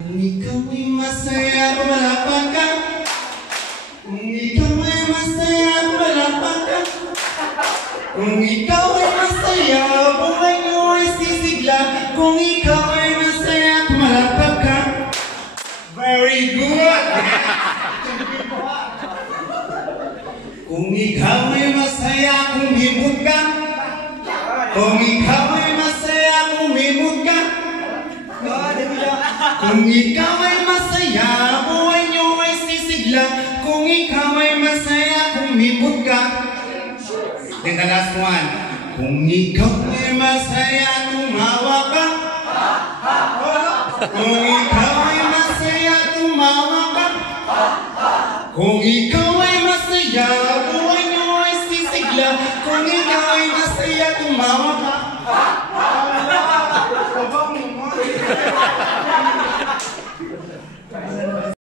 Kung ikaw ay masaya, pumalapan ka. Kung ikaw ay masaya, pumalapan ka. Kung ikaw ay masaya, buhay mo ay sisigla. Kung ikaw ay masaya, pumalapan ka. Very good! Kung ikaw ay masaya, kumibot ka. Kung ikaw ay masaya, kumibot ka. Kung ikaw ay masaya, buhay niyo ay sisigla. Kung ikaw ay masaya, kumibot ka. Then the last one. Kung ikaw ay masaya, tumawa ka. Kung ikaw ay masaya, tumawa ka. Kung ikaw ay masaya, buhay niyo ay sisigla. Kung ikaw ay masaya, tumawa ka.